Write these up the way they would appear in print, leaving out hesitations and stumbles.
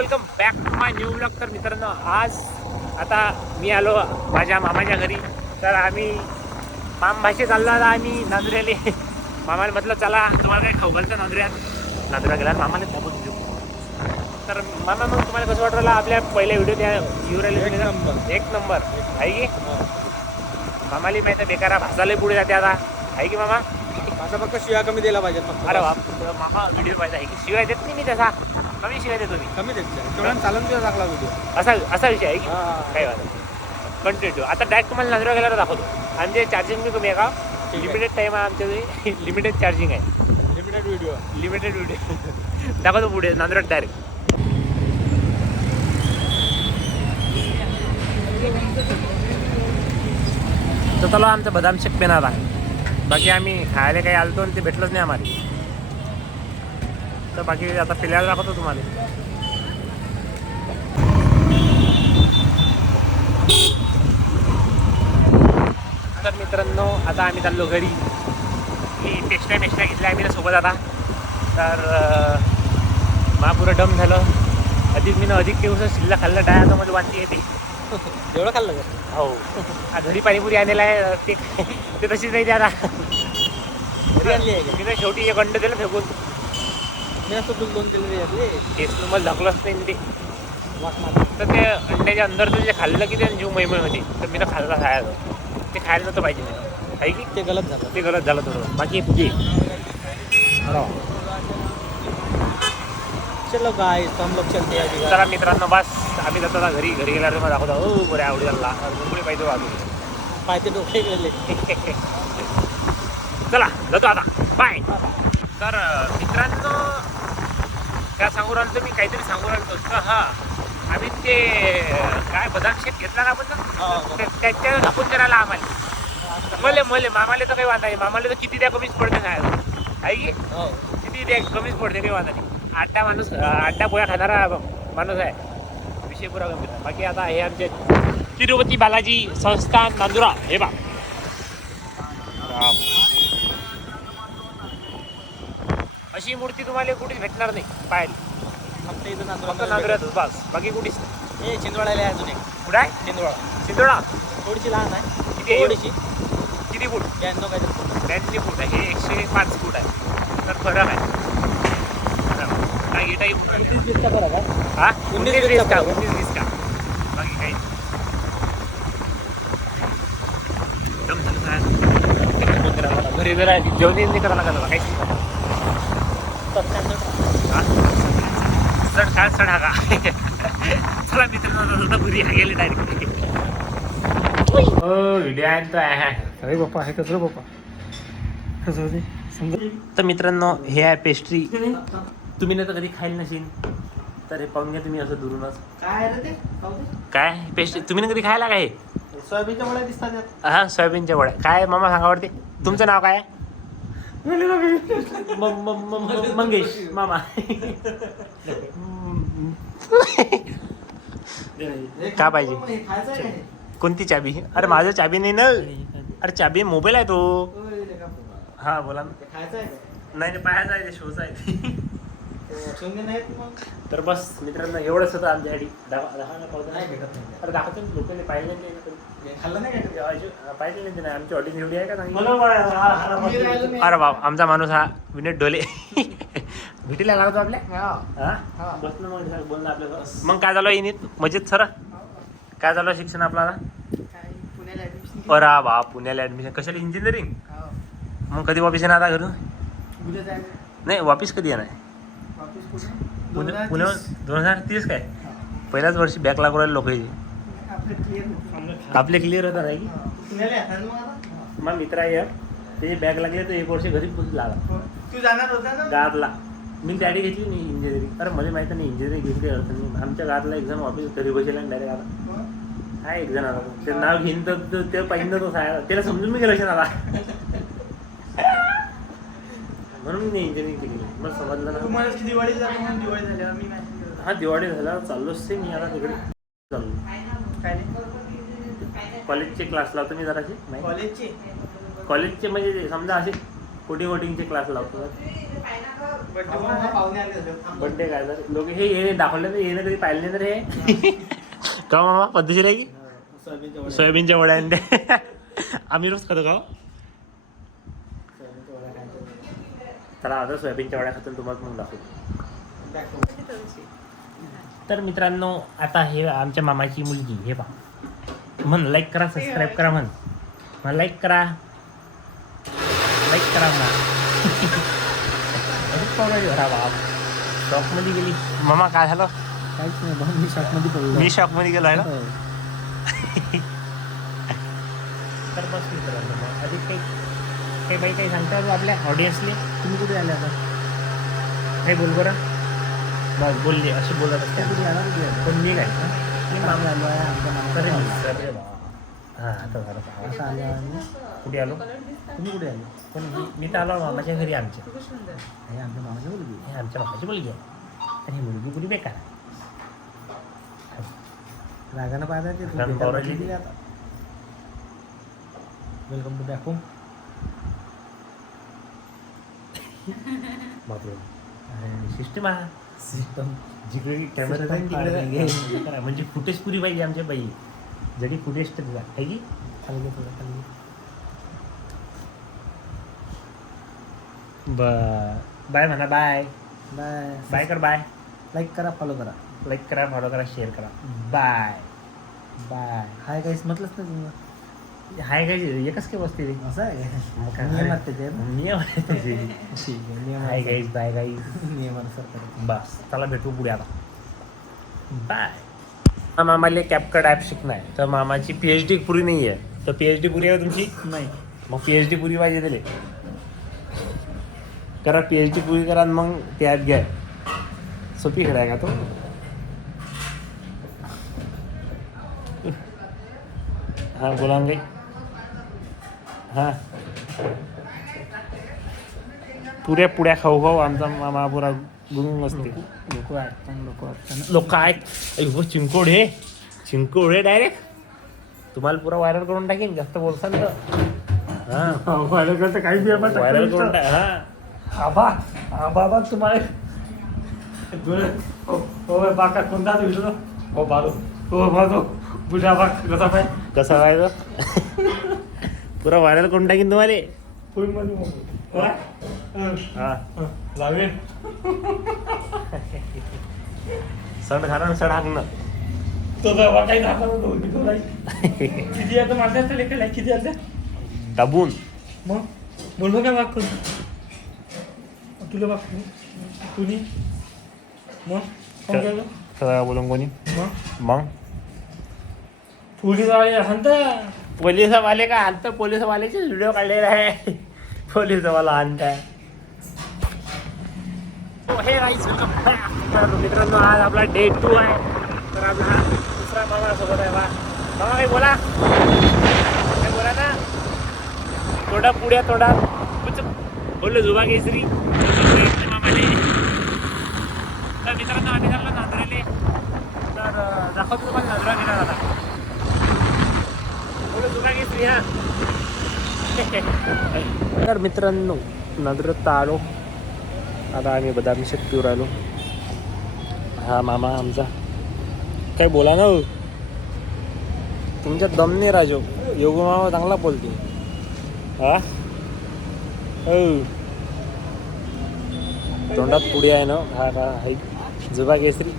Welcome back to my new blog. तर मित्रांनो, आज आता मी आलो माझ्या मामाच्या घरी. तर आम्ही मामभाषे चाललो आता आम्ही नांदुऱ्याले. मामाला म्हटलं चला तुम्हाला काय खाऊ घालतं नांदुऱ्यात. नांदुरा गेला मामाला दाबून घेऊ. तर मामा मग तुम्हाला कसं वाटलं आपल्या पहिल्या व्हिडिओ त्या युवरायला? एक नंबर आहे की मामाली माहिती बेकारा भाषाला पुढे जाते आता आहे की मामा. माझा फक्त शिव्या कमी दिला पाहिजे फक्त. अरे बाप मामा व्हिडिओ पाहिजे आहे की शिवाय देत नाही मी तसा कमी शिवाय देतो मी. कमी देत तेवढ्या चालून तुझा टाकला व्हिडिओ असा विषय आहे की हा. काही वाटत कंटिन्यू. आता डायरेक्ट तुम्हाला नांदुरा गेल्यावर दाखवतो. आमचे चार्जिंग बी कमी आहे का. लिमिटेड टाईम आहे आमच्या घरी. लिमिटेड चार्जिंग आहे. लिमिटेड व्हिडिओ दाखवतो पुढे नांदुऱ्यात डायरेक्ट. तर चला आमचं बदाम शेक पेणार आहे. बाकी आम्ही खायला काही आलतो आणि ते भेटलंच नाही आम्हाला. तर बाकी आता पिल्याला दाखवतो तुम्हाला. तर मित्रांनो, आता आम्ही चाललो घरी. ही पेस्ट्या घेतल्या आम्ही सोबत आता. तर महापुरं डम झालं. अधिक दिवस शिल्लक खाल्लं डाय. आता मध्ये वाटते येते एवढं खाल्लं का? हो. घरी पाणीपुरी आणलेला आहे ते तशीच नाही. ते आता घरी आणली आहे का? मी तर शेवटी एक अंड दिलं फेकून. मी असं तुला दोन दिले टेस्ट मला दाखवलंच नाही ते. वाटणार तर ते अंड्याच्या अंदरचं जे खाल्लं की ते जीव मैमय होते. तर मी तर खायचं ते खायला नव्हतं पाहिजे नाही आहे की ते गलत झालं. ते गलत झालं थोडं. बाकी तुझे चलो काय हम लोग चलते हैं. चला मित्रांनो, बस आम्ही जातो आता घरी गेल्यावर मला दाखवता. हो बरे आवडी झाला मुंबई पाहिजे अजून. पायते डोके गेले. चला जातो आता. बाय. तर मित्रांनो, काय सांगू राहिलो मी, काहीतरी सांगू राहिलो तर हा आम्ही ते काय बदाम शेक घेतला ना आपण त्याच्या दाखवून करायला आम्हाला. मले मामाला तर काही वादा आहे. मामाला तर किती द्या कमीच पडते खायला आहे की किती द्या कमीच पडते काही वादा नाही. आड्डा पोळ्या खाणारा माणूस आहे. विषय पुरा गंभीर. बाकी आता हे आमचे तिरुपती बालाजी संस्थान नांदुरा. हे बा अशी मूर्ती तुम्हाला कुठेच भेटणार नाही पाहायला. फक्त इथं फक्त नांदुऱ्यातच बस. बाकी कुठेच नाही. हे चिंदवाड्याला आहे अजून एक. कुठं आहे चिंदोळा? थोडीशी लहान आहे. किती आहे? थोडीशी किती फूट? 92 काहीतरी. 92 फूट आहे. हे 105 फूट आहे. तर फरक आहे. काही काही फरक आहे. हा 19-20 का 19-20 का. बाकी काही एकदम झालं. घरी जरा जेवण नाही करायला लागला काही. सड हा का. चला मित्रांनो, घरी हा गेले डायरेक्ट. व्हिडिओ आहे तो आहे. अरे बाप्पा आहे कसं बाप्पा कसं होते समजा. तर मित्रांनो, हे आहे पेस्ट्री. तुम्ही नाही तर कधी खायला नसेल तर हे पाहून घ्या तुम्ही असं दुरूनच. काय रे ते काय पेस्ट्री तुम्ही ना कधी खायला काय? सोयाबीनच्या वड्या दिसतात यात. हा सोयाबीनच्या वड्या. काय मामा सांगा आवडते. तुमचं नाव काय आहे? मंगेश मामा. का पाहिजे? कोणती चाबी? अरे माझं चाबी नाही ना. अरे चाबी मोबाईल आहे तो. हा बोला ना. नाही पाहायचं आहे ते शोचं आहे. तर बस मित्रांनो, एवढंच होतं आमच्यासाठी. अरे दाखवतो लोकांनी पाहिलं नाही खाल्लं नाही पाहिजे नाही नाही. आमची ऑडियन्स एवढी आहे का नाही. अरे बाप आमचा माणूस हा विनोद डोले. भेटीला लागतो आपल्या. हा बस ना मग बोल ना आपल्या. मग काय झालं इनित मजेत सर? काय झालं शिक्षण आपल्याला? अरे बा पुण्याला ऍडमिशन कशाला? इंजिनिअरिंग. मग कधी वापिस येणार आता घरून? नाही वापिस कधी येणार? पुणे 2030 काय? पहिल्याच वर्षी बॅक लागू राहिले लोकांची. आपले क्लिअर होता नाही की. मग मित्र आहे ते बॅग लागले तर 1 वर्ष घरी लागला. तू जाणार होता ना गावातला. मी गाडी घेतली नाही इंजिनिअरिंग. अरे मला माहिती नाही इंजिनिअरिंग घेतली अर्थ नाही. आमच्या गावातला एक जण वापिस घरी बसेला डायरेक्ट आला. हा एक जण आला ते नाव घेईन तर ते पाहिजे तो त्याला समजून मी गेलो आता. म्हणून मी इंजिनिअरिंग केली. मला समजलं ना. दिवाळी झाल्यावर मी हा दिवाळी झाला चाललोच ते मी आता तिकडे चाललो. कॉलेजचे क्लास लावतो मी जराशी. कॉलेजचे म्हणजे समजा असे कोडिंगचे क्लास लावतो. बड्डे काय तर लोक हे दाखवलं तर येणं कधी पाहिलं नाही तर हे का मामा पद्धतशीर आहे की सोयाबीनच्या वड्या आणि ते आम्ही रोज खातो का हो? चला आता सोयाबीनच्या वड्या खातो तुम्हाला मग दाखवतो. तर मित्रांनो आता हे आमच्या मामाची मुलगी हे पहा म्हण लाईक करा सबस्क्राईब करा म्हण लाईक करा बाप शॉक मध्ये गेली मामा काय झालं काहीच नाही भाऊ, मी शॉकमध्ये पडलो. मी शॉक मध्ये गेलो आहे ना. तर बस मित्रांनो मग अधिक काही बाई काही सांगता का आपल्या ऑडियन्सले तुम्ही कुठे आले आता? काही बोल बरं बस बोलले असे बोलत असते कुठे आला कुठे आला? पण मी काय मी मागे आलो आहे आमच्या अरे मामाकडे. सर रे बाबा हां आता झालं पहा. असं आले आम्ही. कुठे आलो तुम्ही कुठे आले? पण मी तर आलो मामाच्या घरी आमच्या हे आमच्या मामाची मुलगी. हे आमच्या मामाची मुलगी आहे आणि ही मुलगी पुरी बेकार आहे. रागानं पाहता ते रागानं पावरायली. Welcome to back home. बापरे सिस्टम हा सिस्टम जिकडे कॅमेरा System तिकडे काढली. जाईल. म्हणजे फुटेज पुरी पाहिजे आमच्या बाई जरी फुटेज तर दिला आहे की खाली घे थोडं, खाली घे. बाय म्हणा बाय बाय. बाय कर बाय लाईक करा, फॉलो करा. लाईक करा फॉलो करा शेअर करा बाय बाय. हाय काहीच म्हटलंच नाही तुम्ही. हाय काय एकच काय बसते रे असं आहे मग काय? काय? नियमात ते आहे ना? नियम आहे त्याचे. ठीक आहे, हाय नियमानुसार. गाईज बाय गाईज नियमानुसार करा. बस चला भेटू पुढे आता बाय. मामाला कॅपकट ॲप शिकणार आहे तर मामाची PhD पुरी नाही आहे तर PhD पुरी आहे तुमची नाही. मग PhD पुरी पाहिजे त्याला करा PhD पुरी करा आणि मग ते ॲप घ्या सोपी खेळ आहे का तो हां बोला ना काही हां पुऱ्या खाऊ खाऊ आमचा मामा पुरा गुंग असते लोक ऐकतात, लोक ऐकतात. लोक ऐक चिंकोड हे डायरेक्ट तुम्हाला पुरा व्हायरल करून टाकेन जास्त बोलसान तर हां व्हायरल करतं काही बी आपण व्हायरल करून टाक हां बाबा तुम्हाला हो बाका कोणता विसरू हो बालो हो बाजू बुझा बाग कसा पाय कसं व्हायचं पुरा व्हायरल करून टाकीन तुम्हाला पुरीमध्ये हां लावेल सण घालून सण हाकणं तो काय काही दाखवतो किती आता माझ्या असतं लेखा किती आता दाबून मग बोललो काय बाग करून तुला बाग कुणी मग कोण केलं सगळं बोलून कोणी मग मग पोलीस आले असं तर पोलिसवाले का आता पोलिसवाल्याचे व्हिडिओ काढलेला आहे पोलिसवाला आणताय हे तर मित्रांनो आज आपला डे 2 आहे तर आपला दुसरा मामा सोबत आहे मामा काही बोला काय बोला ना तोडा पुढ्या तोडा कुछ बोललो जुबा केसरी मामाने तर मित्रांनो आम्ही झालो नांदरेले तर दाखवतो तुम्हाला नांदरा घेणार आता बोललो जुबा केसरी हा तर मित्रांनो नांदरत आलो आता आम्ही बदामी शेत पिऊ राहिलो हा मामा आमचा काय बोला ना हो. तुमच्या दम नाही राजो योगू मामा चांगला बोलतो हा हो तोंडात पुढे आहे ना हा का हाय जुबा केसरी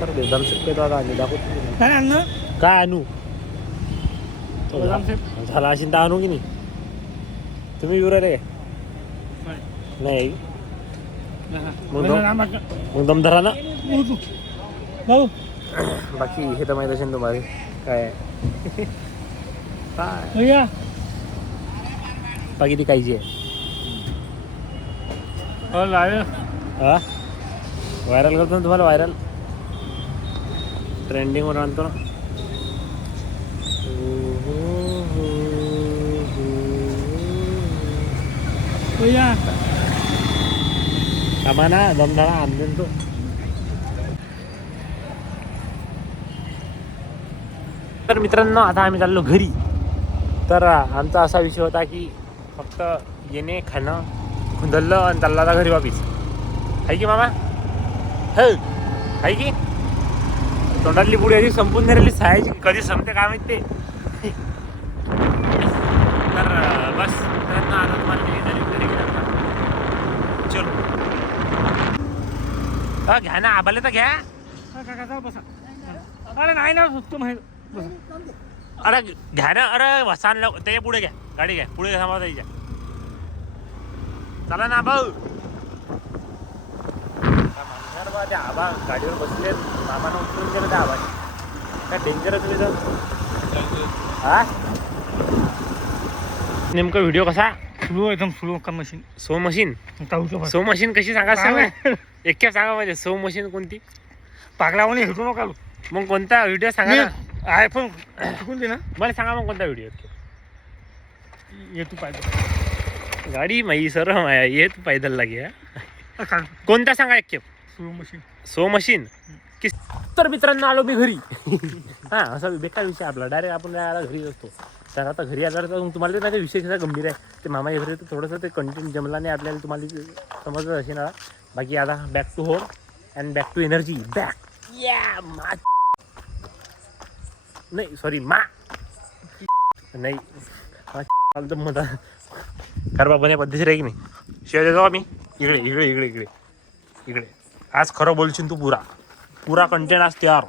तर बेदम शेत पेतो आता आम्ही दाखवतो काय आणलं काय आणू बदाम शेक? झाला असेल तर आणू की नाही तुम्ही येऊ राहिले नाही मग दम धरा ना भाऊ बाकी हे तर माहीत असेल तुम्हाला काय काय भैया बाकी ती कायची आहे हो लावेल हा व्हायरल करतो ना तुम्हाला व्हायरल ट्रेंडिंगवर आणतो ना भैया थांबा ना दमदारा आणून तो तर मित्रांनो आता आम्ही चाललो घरी तर आमचा असा विषय होता की फक्त येणे खाणं खुंदललं आणि चालला आता घरी वापिस. आहे की मामा? हे आहे की तोंडातली पुढे आधी संपून नाही राहिली सायाची कधी संपते काय माहिती ते. तर बस प्रयत्न आता तुम्हाला घरी गेला चलो. घ्या ना आबाले तर घ्या. अरे नाही ना तू माहिती अरे घ्या ना. अरे वसान त्याच्या पुढे घ्या गाडी घ्या पुढे थांबा त्याच्या. चला ना भाऊ. त्या आबा गाडीवर बसले मामानं उतरून गेलं त्या आबाने. काय डेंजर तुम्ही जर हा नेमकं व्हिडिओ कसा स्लो एकदम स्लो का मशीन सो मशीन काढू सो मशीन कशी सांगा सांगा एक सांगा म्हणजे सो मशीन कोणती पागलावाने हेटू नका मग कोणता व्हिडिओ सांगा ना. आयफोन चुकून दे ना मला सांगा मग कोणता व्हिडिओ ये तू पाहिजे गाडी माई सर माया ये तू पैदल लागे काढ कोणता सांगा एक स्लो मशीन सो मशीन किस. तर मित्रांनो आलो मी घरी. हा असा बेकार विषय आपला डायरेक्ट आपण आला घरी असतो. तर आता घरी आला तर तुम्हाला नाही विषय कसा गंभीर आहे ते मामा एवढे तर थोडंसं ते कंटेंट जमला नाही आपल्याला तुम्हाला समजत असेल ना. बाकी आता back to home and back to energy back या मा नाही सॉरी मा नाही एकदम मोठा कार बाबाने पद्धतशीर आहे की नाही. शिवाय देतो मी इकडे इकडे इकडे इकडे इकडे. आज खरं बोलशील तू पुरा पुरा कंटेंट आज तयार.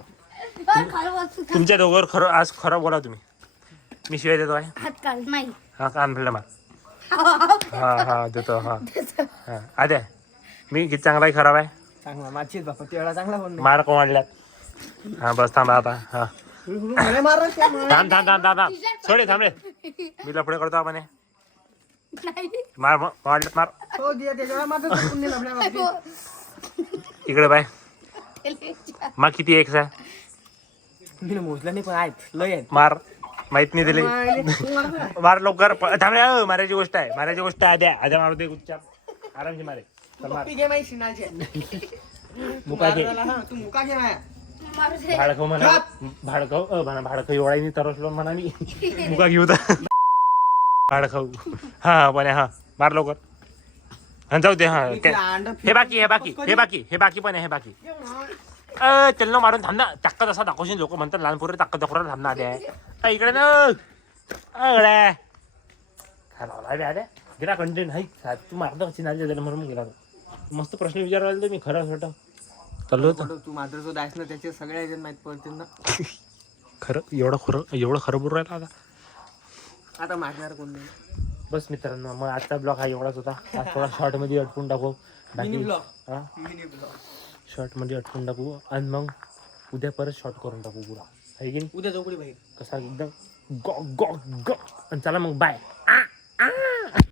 तुमच्या दोघांवर खरं आज खरं बोला तुम्ही. मी शिवाय देतो आहे हा कान फिरला मार हा हा देतो हा हा आद्या मी किती चांगला आहे खराब आहे चांगला माझी बापा तेवढा चांगला पण मार कोण वाढल्यात. हा बस थांबा आता हा थांब थांब थांब थांब थांब सोडे थांबले मी लफडे करतो आपण मार वाढल्यात मार इकडे बाय मग किती एक्स आहे मोजलं नाही पण आहेत लय आहेत मार माहित नाही दिले मार लवकर थांबले. मारायची गोष्ट आहे मारायची गोष्ट आहे आद्या आद्या मारू दे गुपचाप आरामशी मारे. मुका घे भाडखव म्हणा भाडखव एवढा तरसलो म्हणा मी मुका घेऊ तर भाडखव हा पण हा मार लवकर हा जाऊ दे. हा हे बाकी हे बाकी हे बाकी हे बाकी पण आहे हे बाकी. चल मारून थांब ना ताकद असा दाखवशील लोक म्हणतात लहान पोरे ताकद दाखवला थांब ना आद्या इकडे ना अगड्या काय लावला आद्या गेला कंटेंट हाय तू मारता कशी नाही त्याला म्हणून गेला मस्त प्रश्न विचारला तर मी खरं छोटा चाललो होतं. तू मात्र जो दास ना त्याचे सगळे माहित पडतील ना. खरं एवढं खरं बोलू राहिला आता मारणार कोण नाही. बस मित्रांनो मग आजचा ब्लॉग हा एवढाच होता. आज थोडा शॉर्टमध्ये अटकून टाकू बाकी हा शॉर्टमध्ये अटकून टाकू आणि मग उद्या परत शॉर्ट करून टाकू पुरा आहे की नाही. उद्या चौकडी भाई कसा एकदम गॉ गॉ गॉ आणि चला मग बाय.